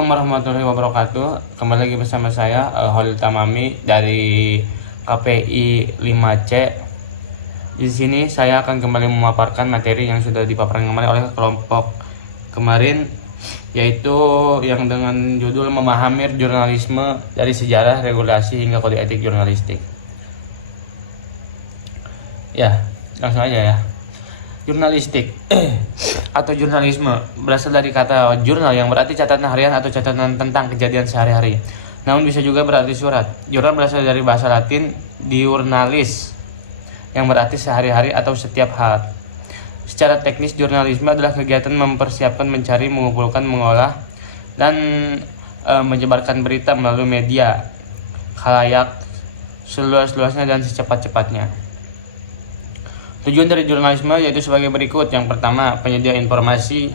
Assalamualaikum warahmatullahi wabarakatuh. Kembali lagi bersama saya Holil Tamami dari KPI 5C. Di sini saya akan kembali memaparkan materi yang sudah dipaparkan kemarin oleh kelompok kemarin, yaitu yang dengan judul memahami jurnalisme dari sejarah, regulasi hingga kode etik jurnalistik. Ya, langsung aja ya. Jurnalistik atau jurnalisme berasal dari kata jurnal yang berarti catatan harian atau catatan tentang kejadian sehari-hari. Namun bisa juga berarti surat. Jurnal berasal dari bahasa Latin diurnalis yang berarti sehari-hari atau setiap hal. Secara teknis, jurnalisme adalah kegiatan mempersiapkan, mencari, mengumpulkan, mengolah, dan menyebarkan berita melalui media khalayak seluas-luasnya dan secepat-cepatnya. Tujuan dari jurnalisme yaitu sebagai berikut. Yang pertama, penyedia informasi,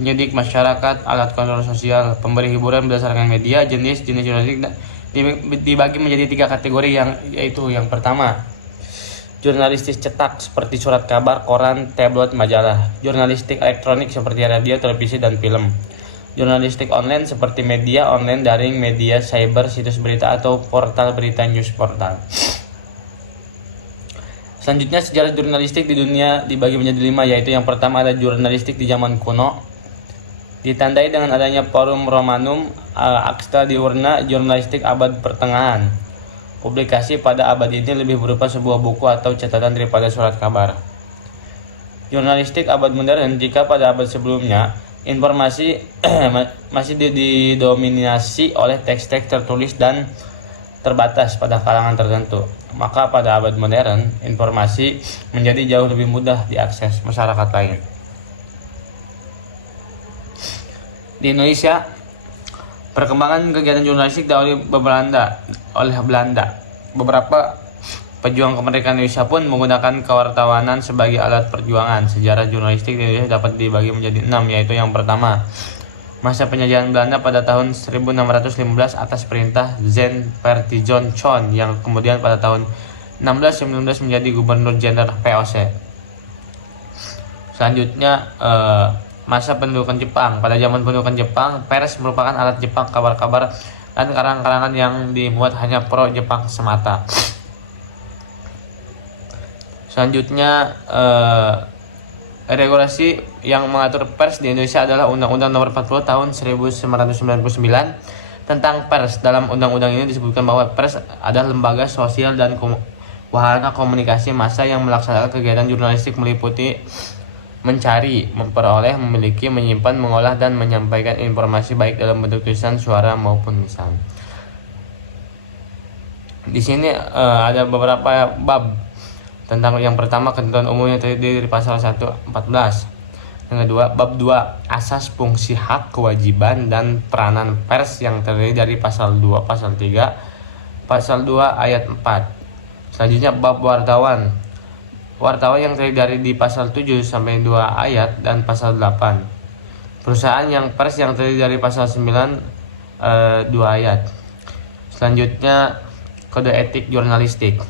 penyidik masyarakat, alat kontrol sosial, pemberi hiburan berdasarkan media. Jenis jurnalistik dibagi menjadi 3 kategori, yaitu yang pertama, jurnalistik cetak seperti surat kabar, koran, tabloid, majalah. Jurnalistik elektronik seperti radio, televisi, dan film. Jurnalistik online seperti media online, daring, media cyber, situs berita, atau portal berita news portal. Selanjutnya, sejarah jurnalistik di dunia dibagi menjadi 5, yaitu yang pertama ada jurnalistik di zaman kuno, ditandai dengan adanya Forum Romanum, Axta Diurna, jurnalistik abad pertengahan. Publikasi pada abad ini lebih berupa sebuah buku atau catatan daripada surat kabar. Jurnalistik abad modern, jika pada abad sebelumnya informasi masih didominasi oleh teks-teks tertulis dan terbatas pada kalangan tertentu, maka pada abad modern informasi menjadi jauh lebih mudah diakses masyarakat lain. Di Indonesia, perkembangan kegiatan jurnalistik dahulu oleh Belanda. Beberapa pejuang kemerdekaan Indonesia pun menggunakan kewartawanan sebagai alat perjuangan. Sejarah jurnalistik di Indonesia dapat dibagi menjadi 6, yaitu yang pertama, masa penjajahan Belanda pada tahun 1615 atas perintah Jan Vertizon, yang kemudian pada tahun 1619 menjadi Gubernur Jenderal VOC. Selanjutnya, masa pendudukan Jepang. Pada zaman pendudukan Jepang, pers merupakan alat Jepang, kabar-kabar dan karangan-karangan yang dimuat hanya pro Jepang semata. Selanjutnya, regulasi yang mengatur pers di Indonesia adalah Undang-Undang Nomor 40 Tahun 1999 tentang pers. Dalam undang-undang ini disebutkan bahwa pers adalah lembaga sosial dan wahana komunikasi massa yang melaksanakan kegiatan jurnalistik meliputi mencari, memperoleh, memiliki, menyimpan, mengolah, dan menyampaikan informasi baik dalam bentuk tulisan, suara, maupun lisan. Di sini ada beberapa bab. Tentang yang pertama, ketentuan umumnya terdiri dari pasal 114. Yang kedua, bab 2, asas, fungsi, hak, kewajiban, dan peranan pers yang terdiri dari pasal 2, pasal 3, pasal 2 ayat 4. Selanjutnya, bab wartawan. Wartawan yang terdiri di pasal 7 sampai 2 ayat dan pasal 8. Perusahaan yang pers yang terdiri dari pasal 9 2 ayat. Selanjutnya, kode etik jurnalistik.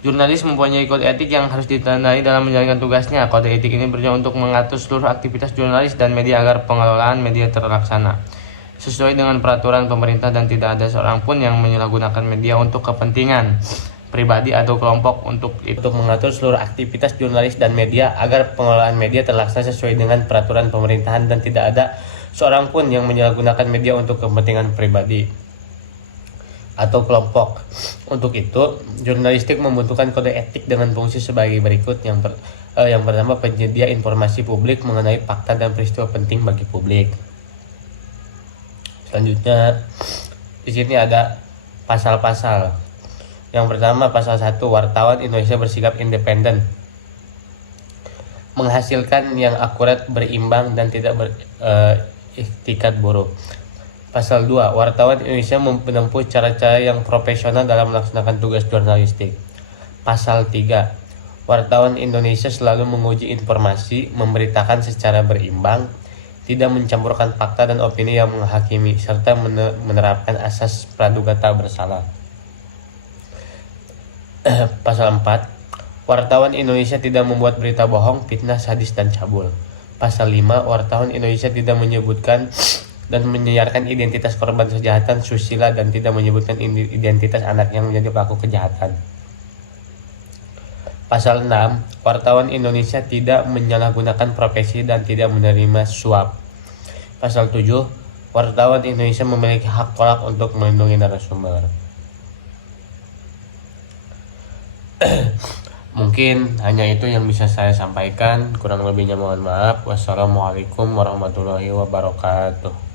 Jurnalis mempunyai kode etik yang harus ditandai dalam menjalankan tugasnya. Kode etik ini bertujuan untuk mengatur seluruh aktivitas jurnalis dan media agar pengelolaan media terlaksana sesuai dengan peraturan pemerintah dan tidak ada seorang pun yang menyalahgunakan media untuk kepentingan pribadi atau kelompok. Untuk mengatur seluruh aktivitas jurnalis dan media agar pengelolaan media terlaksana sesuai dengan peraturan pemerintahan dan tidak ada seorang pun yang menyalahgunakan media untuk kepentingan pribadi atau kelompok. Untuk itu, jurnalistik membutuhkan kode etik dengan fungsi sebagai berikut. Yang pertama, penyedia informasi publik mengenai fakta dan peristiwa penting bagi publik. Selanjutnya, di sini ada pasal-pasal. Yang pertama, pasal 1, wartawan Indonesia bersikap independen, menghasilkan yang akurat, berimbang, dan tidak beriktikat buruk. Pasal 2, wartawan Indonesia menempuh cara-cara yang profesional dalam melaksanakan tugas jurnalistik. Pasal 3, wartawan Indonesia selalu menguji informasi, memberitakan secara berimbang, tidak mencampurkan fakta dan opini yang menghakimi, serta menerapkan asas praduga tak bersalah. Pasal 4, wartawan Indonesia tidak membuat berita bohong, fitnah, sadis, dan cabul. Pasal 5, wartawan Indonesia tidak menyebutkan dan menyiarkan identitas korban kejahatan susila dan tidak menyebutkan identitas anak yang menjadi pelaku kejahatan. Pasal 6, wartawan Indonesia tidak menyalahgunakan profesi dan tidak menerima suap. Pasal 7, wartawan Indonesia memiliki hak tolak untuk melindungi narasumber. Mungkin hanya itu yang bisa saya sampaikan, kurang lebihnya mohon maaf. Wassalamualaikum warahmatullahi wabarakatuh.